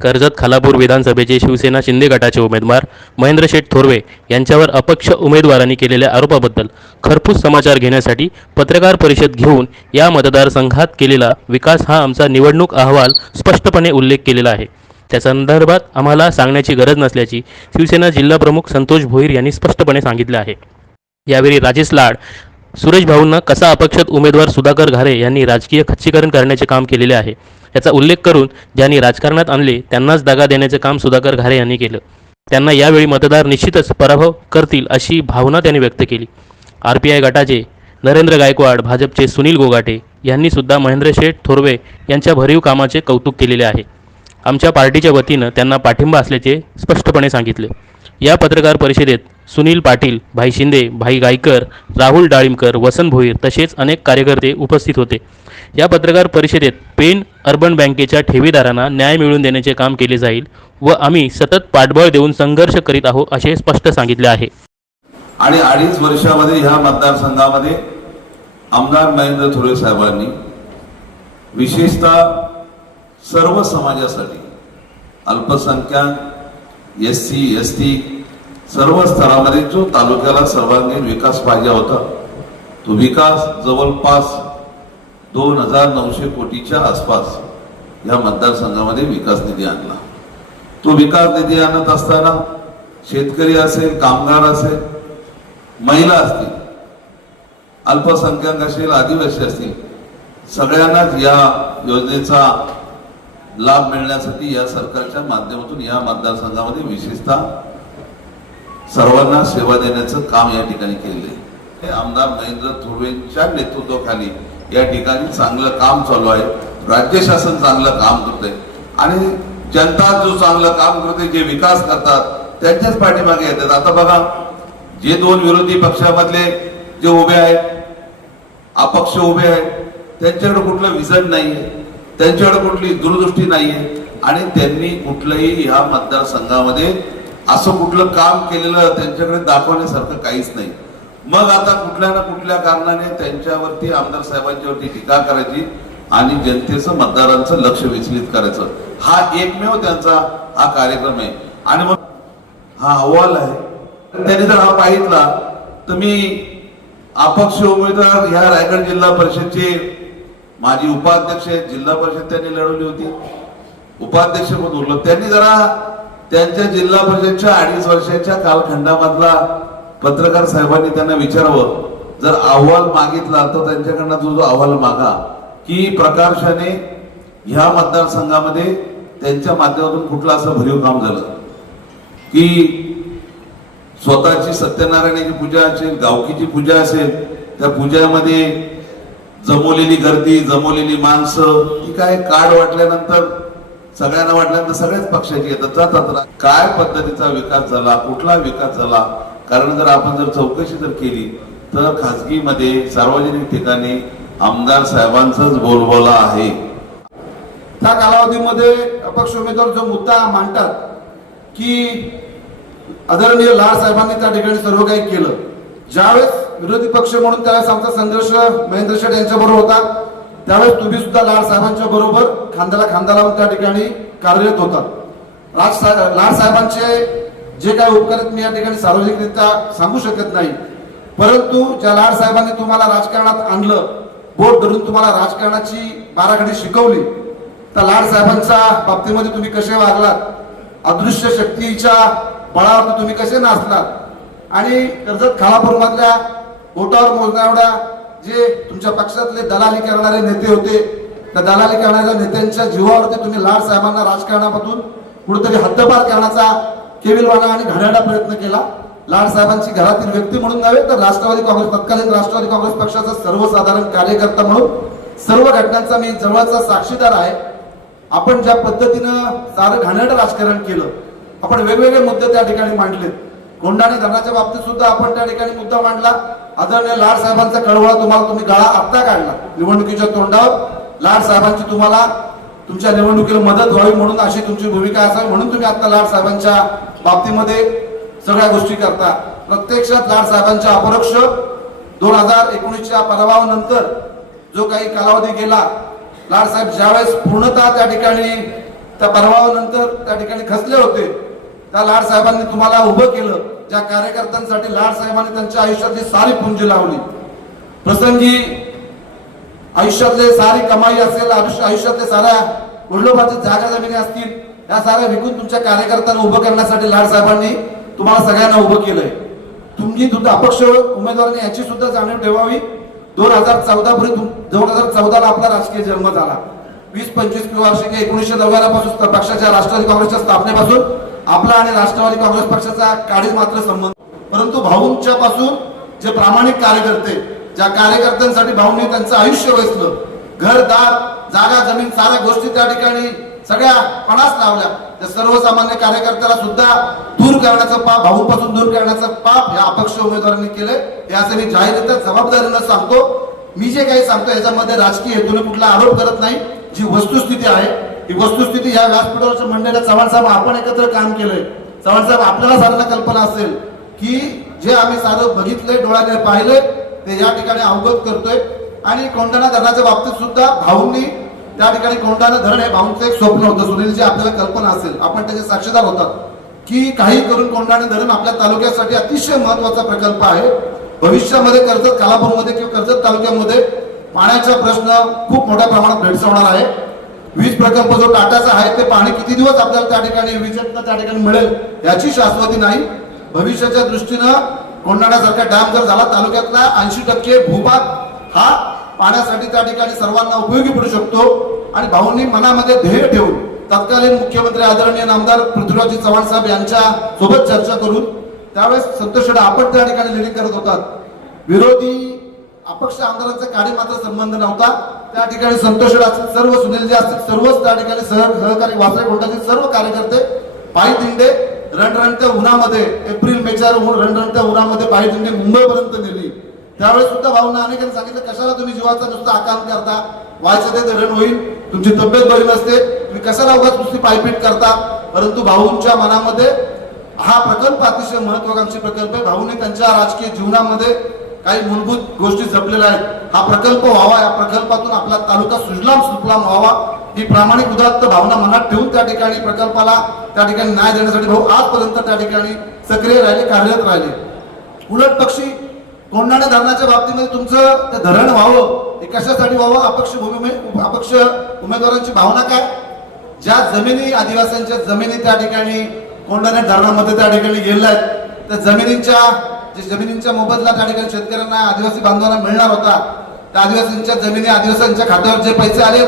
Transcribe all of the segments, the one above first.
कर्जत खालापूर विधानसभेचे शिवसेना शिंदे गटाचे उमेदवार महेंद्र शेठ थोरवे यांच्यावर अपक्ष उमेदवारांनी केलेल्या आरोपाबद्दल खरपूस समाचार घेण्यासाठी पत्रकार परिषद घेऊन या मतदारसंघात केलेला विकास हा आमचा निवडणूक अहवाल स्पष्टपणे उल्लेख केलेला आहे. त्या संदर्भात आम्हाला सांगण्याची गरज नसल्याची शिवसेना जिल्हाप्रमुख संतोष भोईर यांनी स्पष्टपणे सांगितले आहे. यावेळी राजेश लाड सुरेश भाऊंना कसा अपक्षत उमेदवार सुधाकर घारे यांनी राजकीय खच्चीकरण करण्याचे काम केलेले आहे याचा उल्लेख करून ज्यांनी राजकारणात आणले त्यांनाच दगा देण्याचे काम सुधाकर घारे यांनी केलं. त्यांना यावेळी मतदार निश्चितच पराभव करतील अशी भावना त्यांनी व्यक्त केली. आर पी आय गटाचे नरेंद्र गायकवाड भाजपचे सुनील गोगाटे यांनी सुद्धा महेंद्र शेठ थोरवे यांच्या भरीव कामाचे कौतुक केलेले आहे. आमच्या पार्टीच्या वतीनं त्यांना पाठिंबा असल्याचे स्पष्टपणे सांगितले. या पत्रकार परिषदेत सुनील पाटील भाई शिंदे भाई गायकर राहुल डाळिंबकर वसंत भोईर तसेच अनेक कार्यकर्ते उपस्थित होते. या पत्रकार परिषदेत पेन अर्बन बँकेच्या ठेवीदारांना न्याय मिळवून देण्याचे काम केले जाईल व आम्ही सतत पाठबळ देऊन संघर्ष करीत आहोत असे स्पष्ट सांगितले आहे. आणि अडीच वर्षामध्ये ह्या मतदारसंघामध्ये आमदार महेंद्र थोरे साहेबांनी विशेषतः सर्व समाजासाठी अल्पसंख्याक एस सी एस टी सर्व स्तरामध्ये जो तालुक्याला सर्वांगीण विकास पाहिजे होता तो विकास जवळपास दोन हजार नऊशे कोटीच्या आसपास या मतदारसंघामध्ये विकास निधी आणला. तो विकास निधी आणत असताना शेतकरी असेल कामगार असेल महिला असतील अल्पसंख्याक असेल आदिवासी असतील सगळ्यांनाच या योजनेचा लाभ मिळण्यासाठी या सरकारच्या माध्यमातून या मतदारसंघामध्ये विशेषतः सर्वांना सेवा देण्याचं काम या ठिकाणी केले हे आमदार महेंद्र थोरवेंच्या नेतृत्वाखाली या ठिकाणी चांगलं काम चालू आहे. राज्य शासन चांगलं काम करते आणि जनता जो चांगलं काम करते जे विकास करतात त्यांच्याच पाठीमागे येतात. आता बघा जे दोन विरोधी पक्षामधले जे उभे आहेत अपक्ष उभे आहेत त्यांच्याकडे कुठलं विजन नाहीये. त्यांच्याकडे कुठली दूरदृष्टी नाहीये. आणि त्यांनी कुठलंही ह्या मतदारसंघामध्ये असं कुठलं काम केलेलं त्यांच्याकडे दाखवण्यासारखं काहीच नाही. मग आता कुठल्या ना कुठल्या कारणाने त्यांच्यावरती आमदार साहेबांच्यावरती टीका करायची आणि जनतेचं मतदारांचं लक्ष विचलित करायचं. हा एकमेव त्यांचा हा कार्यक्रम आहे. आणि मग हा अहवाल आहे. त्यांनी जर हा पाहितला तर मी अपक्ष उमेदवार ह्या रायगड जिल्हा परिषदचे माजी उपाध्यक्ष आहेत. जिल्हा परिषद त्यांनी लढवली होती. उपाध्यक्ष पण उरलं? त्यांनी जरा त्यांच्या जिल्हा परिषदच्या अडीच वर्षाच्या कालखंडामधला पत्रकार साहेबांनी त्यांना विचारावं. जर अहवाल मागितला तर त्यांच्याकडनं तो जो अहवाल मागा. की प्रकाशाने ह्या मतदारसंघामध्ये त्यांच्या माध्यमातून कुठलं असं भरीव काम झालं? की स्वतःची सत्यनारायणाची पूजा असेल गावकीची पूजा असेल त्या पूजामध्ये जमवलेली गर्दी जमवलेली माणसं ती काय कार्ड वाटल्यानंतर सगळ्यांना वाटल्यानंतर सगळ्याच पक्षाची येतात जातात. काय पद्धतीचा विकास झाला कुठला विकास झाला? कारण जर आपण जर चौकशी जर केली तर खाजगीमध्ये सार्वजनिक ठिकाणी आमदार साहेबांचाच बोलबोला आहे. त्या कालावधीमध्ये अपक्ष उमेदवार जो मुद्दा मांडतात की आदरणीय लाड साहेबांनी त्या ठिकाणी सर्व काही केलं. ज्यावेळेस विरोधी पक्ष म्हणून त्यावेळेस आमचा संघर्ष महेंद्र शेठ यांच्या बरोबर होता त्यावेळेस तुम्ही सुद्धा लाड साहेबांच्या बरोबर खांद्याला खांदा लावून त्या ठिकाणी कार्यरत होतात राज लाड साहेबांचे जे काही उपकरण मी या ठिकाणी सार्वजनिकरित्या सांगू शकत नाही. परंतु ज्या लाड साहेबांनी तुम्हाला राजकारणात आणलं बोट धरून तुम्हाला राजकारणाची बाराखडी शिकवली त्या लाड साहेबांच्या बाबतीमध्ये तुम्ही कसे वागलात? अदृश्य शक्तीच्या बळावर तुम्ही कसे नाचलात? आणि कर्जत खालापूर मधल्या बोटावर मोजण्या एवढ्या जे तुमच्या पक्षातले दलाली करणारे नेते होते त्या दलाली करणाऱ्या नेत्यांच्या जीवावरती तुम्ही लाड साहेबांना राजकारणापासून कुठेतरी हद्दपार करण्याचा केविलवाला आणि घड्याळा प्रयत्न केला. लाड साहेबांची घरातील व्यक्ती म्हणून नव्हे तर राष्ट्रवादी काँग्रेस तत्कालीन राष्ट्रवादी काँग्रेस पक्षाचा सर्वसाधारण कार्यकर्ता म्हणून सर्व घटनांचा मी जवळचा साक्षीदार आहे. आपण ज्या पद्धतीनं सारं घाणेरडं राजकारण केलं आपण वेगवेगळे मुद्दे त्या ठिकाणी मांडलेत. कोंडाणे धनाच्या बाबतीत सुद्धा आपण त्या ठिकाणी मुद्दा मांडला. आदरणीय लाड साहेबांचा कळवळा तुम्हाला तुम्ही गळा आत्ता काढला. निवडणुकीच्या तोंडावर लाड साहेबांची तुम्हाला तुमच्या निवडणुकीला मदत व्हावी म्हणून अशी तुमची भूमिका असावी म्हणून तुम्ही आता लाड साहेबांच्या बाबतीमध्ये सगळ्या गोष्टी करता. प्रत्यक्षात लाड साहेबांच्या अपरोक्ष दोन हजार एकोणीसच्या पराभवानंतर जो काही कालावधी गेला लाड साहेब ज्यावेळेस पूर्णतः त्या ठिकाणी त्या पराभवानंतर त्या ठिकाणी खचले होते त्या लाड साहेबांनी तुम्हाला उभं केलं ज्या कार्यकर्त्यांसाठी लाड साहेबांनी त्यांच्या आयुष्यातली सारी पुंजी लावली. प्रसंगी आयुष्यातले सारी कमाई असेल आयुष्य आयुष्यातले साऱ्या वडिलोपाच्या जागा जमिनी असतील या साऱ्या विकून तुमच्या कार्यकर्त्यांना उभं करण्यासाठी लाड साहेबांनी तुम्हाला सगळ्यांना उभं केलंय. तुम्ही सुद्धा अपक्ष उमेदवारांनी याची सुद्धा जाणीव ठेवावी. दोन हजार चौदा पूर्वी दोन हजार चौदाला आपला राजकीय जन्म झाला. वीस पंचवीस वार्षिक एकोणीसशे नव्याला पासून पक्षाच्या राष्ट्रवादी काँग्रेसच्या स्थापनेपासून आपला आणि राष्ट्रवादी काँग्रेस पक्षाचा काळीच मात्र संबंध. परंतु भाऊंच्या पासून जे प्रामाणिक कार्यकर्ते ज्या कार्यकर्त्यांसाठी भाऊंनी त्यांचं आयुष्य वेचलं घरदार जागा जमीन साऱ्या गोष्टी त्या ठिकाणी सगळ्या पणास लावल्या त्या सर्वसामान्य कार्यकर्त्याला सुद्धा दूर करण्याचं पाप भाऊपासून दूर करण्याचं पाप या अपक्ष उमेदवारांनी केलंय. हे असं मी जाहीररित्या जबाबदारीनं सांगतो. मी जे काही सांगतो याच्यामध्ये राजकीय हेतूने कुठला आरोप करत नाही. जी वस्तुस्थिती आहे ही वस्तुस्थिती या व्यासपीठावरच्या मंडळीला चव्हाण साहेब आपण एकत्र काम केलंय. चव्हाण साहेब आपल्याला साधारण कल्पना असेल की जे आम्ही साधं बघितलंय डोळ्याने पाहिलंय ते या ठिकाणी अवगत करतोय. आणि कोंढाणा धरणाच्या बाबतीत सुद्धा भाऊंनी त्या ठिकाणी कोंढाणा धरण हे भाऊंचं एक स्वप्न होतं. सुनीलजी आपल्याला कल्पना असेल आपण त्याचे साक्षीदार होतात की काही करून कोंढाणा धरण आपल्या तालुक्यासाठी अतिशय महत्त्वाचा प्रकल्प आहे. भविष्यामध्ये कर्जत कालापूरमध्ये किंवा कर्जत तालुक्यामध्ये पाण्याचा प्रश्न खूप मोठ्या प्रमाणात भेडसावणार आहे. वीज प्रकल्प जो टाटाचा आहे ते पाणी किती दिवस आपल्याला त्या ठिकाणी विजेतनं त्या ठिकाणी मिळेल याची शाश्वती नाही. भविष्याच्या दृष्टीनं कोंढाण्यासारखा डॅम जर झाला तालुक्यातला ऐंशी टक्के भूभाग हा पाण्यासाठी त्या ठिकाणी सर्वांना उपयोगी पडू शकतो. आणि भाऊंनी मनामध्ये ध्येय ठेवून तत्कालीन मुख्यमंत्री आदरणीय नामदार पृथ्वीराजी चव्हाण साहेब यांच्या सोबत चर्चा करून त्यावेळेस संतोष आपण त्या ठिकाणी लिडिंग करत होतात. विरोधी अपक्ष आमदारांचा काडी मात्र संबंध नव्हता. त्या ठिकाणी संतोष असतील सर्व सुनीलजी असतील सर्वच त्या ठिकाणी सह सहकारी वासरे कोंडाचे सर्व कार्यकर्ते पायी दिंडे रणरणत्या उन्हामध्ये एप्रिल मेच्या ऊन- रणरणत्या उन्हामध्ये पायी दिंडे मुंबईपर्यंत नेली. त्यावेळेस सुद्धा भाऊंना अनेकांनी सांगितलं कशाला तुम्ही जीवाचा नुसता आकांत करता? व्हायचं ते धरण होईल तुमची तब्येत बरी नसते तुम्ही कशाला उगाच नुसती पायपीट करता? परंतु भाऊंच्या मनामध्ये हा प्रकल्प अतिशय महत्वाकांक्षी प्रकल्प आहे. भाऊंनी त्यांच्या राजकीय जीवनामध्ये काही मूलभूत गोष्टी जपलेल्या आहेत. हा प्रकल्प व्हावा या प्रकल्पातून आपला तालुका सुजलाम सुफलाम व्हावा ही प्रामाणिक उदात्त भावना मनात ठेवून त्या ठिकाणी प्रकल्पाला त्या ठिकाणी न्याय देण्यासाठी भाऊ आजपर्यंत त्या ठिकाणी सक्रिय राहिले कार्यरत राहिले. उलट पक्षी कोंढाणा धरणाच्या बाबतीमध्ये तुमचं ते धरण व्हावं हे कशासाठी व्हावं अपक्ष भूमी अपक्ष उमेदवारांची भावना काय? ज्या जमिनी आदिवासींच्या जमिनी त्या ठिकाणी कोंढाणा धरणामध्ये त्या ठिकाणी गेल्या आहेत त्या जमिनींच्या जे जमिनींच्या मोबदला त्या ठिकाणी शेतकऱ्यांना आदिवासी बांधवांना मिळणार होता त्या आदिवासींच्या जमिनी आदिवासींच्या खात्यावर जे पैसे आले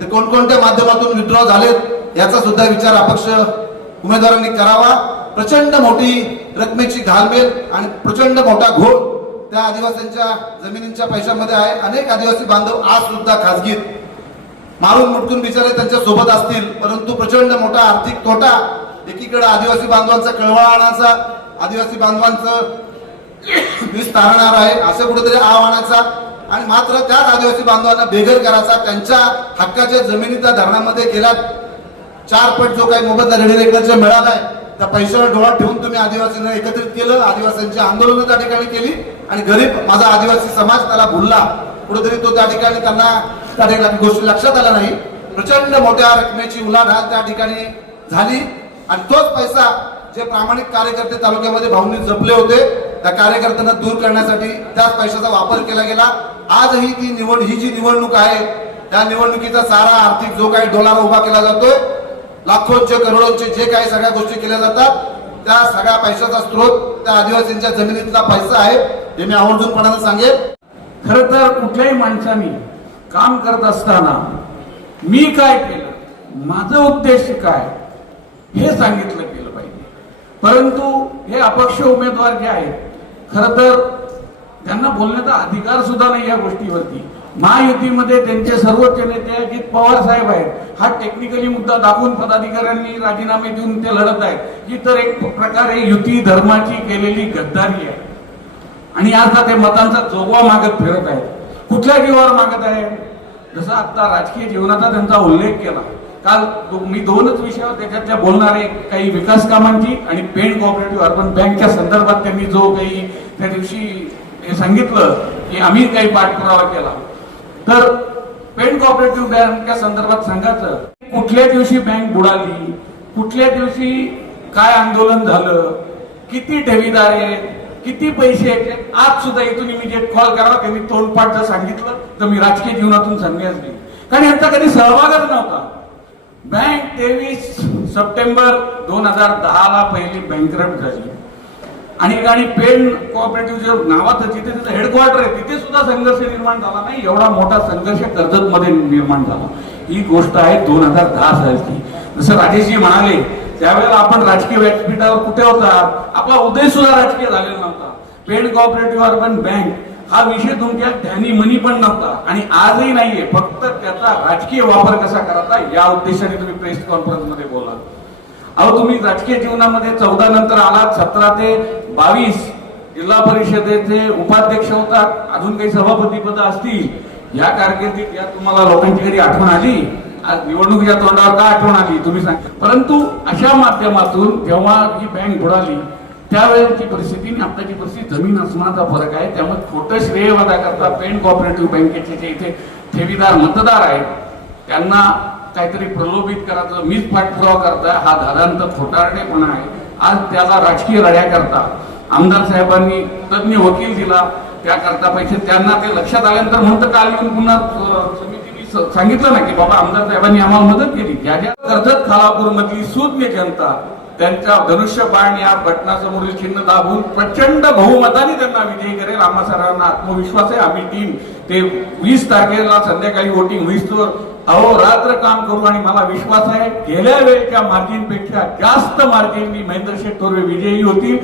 ते कोणकोणत्या माध्यमातून विड्रॉ झालेत याचा सुद्धा विचार अपक्ष उमेदवारांनी करावा. प्रचंड मोठी रकमेची घालमेल आणि प्रचंड मोठा घोळ त्या आदिवासींच्या जमिनींच्या पैशामध्ये आहे. अनेक आदिवासी बांधव आज सुद्धा खासगीत मारून मुटकून बिचारे त्यांच्यासोबत असतील परंतु प्रचंड मोठा आर्थिक तोटा एकीकडे आदिवासी बांधवांचा कळवळाणाचा आदिवासी बांधवांचं वीज तारणार आहे. असं कुठेतरी आव्हानाचा आणि मात्र त्याच आदिवासी बांधवांना बेघर करायचा त्यांच्या हक्काच्या जमिनीच्या धरणामध्ये गेला चार पट जो काही मोबदला रेडी मिळाला आहे त्या पैशावर डोळा ठेवून तुम्ही आदिवासींना एकत्रित केलं आदिवासींची आंदोलनं त्या ठिकाणी केली आणि गरीब माझा आदिवासी समाज त्याला भुलला. कुठेतरी तो त्या ठिकाणी त्यांना त्या ठिकाणी गोष्टी लक्षात आल्या नाही. प्रचंड मोठ्या रकमेची उलाढाल त्या ठिकाणी झाली आणि तोच पैसा जे प्रामाणिक कार्यकर्ते तालुक्यामध्ये भाऊंनी जपले होते त्या कार्यकर्त्यांना दूर करण्यासाठी त्याच पैशाचा वापर केला गेला. आजही ती निवड ही जी निवडणूक आहे त्या निवडणुकीचा सारा आर्थिक जो काही डोलारा उभा केला जातोय लाखोंचे करोडोंचे जे काही सगळ्या गोष्टी केल्या जातात त्या सगळ्या पैशाचा स्रोत त्या आदिवासींच्या जमिनीतला पैसा आहे हे मी आवर्जूनपणानं सांगेन. खर तर कुठल्याही माणसाने काम करत असताना मी काय केलं माझं उद्देश काय हे सांगितलं गेलं पाहिजे. परंतु हे अपक्ष उमेदवार जे आहेत खर तर त्यांना बोलण्याचा अधिकार सुद्धा नाही या गोष्टीवरती. महायुतीमध्ये त्यांचे सर्वोच्च नेते अजित पवार साहेब आहेत. हा टेक्निकली मुद्दा दाखवून पदाधिकाऱ्यांनी राजीनामे देऊन ते लढत आहेत. ही तर एक प्रकारे युती धर्माची केलेली गद्दारी आहे. आणि आता ते मतांचा जोगवा मागत फिरत आहेत. कुठल्या जीवावर मागत आहे? जसं आता राजकीय जीवनाचा त्यांचा उल्लेख केला. काल मी दोनच विषयावर त्याच्यातल्या बोलणारे काही विकास कामांची आणि पेंट कोऑपरेटिव्ह अर्बन बँकच्या संदर्भात त्यांनी जो काही त्या दिवशी हे सांगितलं की आम्ही काही पाठपुरावा केला. तर पेण कॉपरेटिव्ह बँकच्या संदर्भात सांगायचं कुठल्या दिवशी बँक बुडाली कुठल्या दिवशी काय आंदोलन झालं किती ठेवीदार आहेत किती पैसे आहेत आज सुद्धा इथून इमिजिएट कॉल करावा त्यांनी तोंडपाठ जर सांगितलं तर मी राजकीय जीवनातून संन्यास घेईन कारण यांचा कधी सहभागच नव्हता. बँक तेवीस सप्टेंबर दोन हजार दहा ला पहिली बँकरप्ट झाली. आणि आणि पेन कोऑपरेटिव्ह जे नावात जिथे तिथे हेडक्वार्टर आहे तिथे सुद्धा संघर्ष निर्माण झाला नाही. एवढा मोठा संघर्ष कर्जतमध्ये निर्माण झाला. ही गोष्ट आहे दोन हजार दहा सालची. जसं राजेशजी म्हणाले त्यावेळेला आपण राजकीय व्यासपीठावर कुठे होता आपला उदय सुद्धा राजकीय झालेला नव्हता. पेन कोऑपरेटिव्ह अर्बन बँक हा विषय तुमच्या ध्यानी मनी पण नव्हता. आणि आजही नाहीये. फक्त त्याचा राजकीय वापर कसा करायचा या उद्देशाने तुम्ही प्रेस कॉन्फरन्समध्ये बोला अहो तुम्ही राजकीय जीवनामध्ये चौदा नंतर आलात सतरा ते बावीस जिल्हा परिषदेचे उपाध्यक्ष होतात अजून काही सभापती पद असतील. या कारकिर्दीत या तुम्हाला लोकांची कधी आठवण आली? आज निवडणुकीच्या तोंडावर का आठवण आली तुम्ही सांग. परंतु अशा माध्यमातून जेव्हा ही बँक बुडाली त्यावेळेची परिस्थिती आणि आताची परिस्थिती जमीन आसमानाचा फरक आहे. त्यामुळे खोटं श्रेय वादा करता पेन कॉपरेटिव्ह बँकेचे जे इथे ठेवीदार मतदार आहेत त्यांना काहीतरी प्रलोभित करायचं मीच पाठपुरावा करता हा दादांत खोटारडेपणा आहे. आज त्याला राजकीय लढ्या करता आमदार साहेबांनी तज्ञ वकील दिला. त्याकरता पैसे त्यांना ते लक्षात आल्यानंतर म्हणतं काल येऊन पुन्हा समितीने सांगितलं ना की बाबा आमदार साहेबांनी आम्हाला मदत केली. ज्या ज्या कर्जत खालापूरमधली सुज्ञ जनता त्यांच्या धनुष्यबाण या घटनासमोरील चिन्ह दाबून प्रचंड बहुमताने त्यांना विजयी करेल. आम्हा सर्वांना आत्मविश्वास आहे. आम्ही टीम ते वीस तारखेला संध्याकाळी वोटिंग वीस अहो रात्र काम करू आणि मला विश्वास आहे गेल्या वेळेच्या मार्जिनपेक्षा जास्त मार्जिननी महेंद्र शेठ थोरवे विजयी होतील.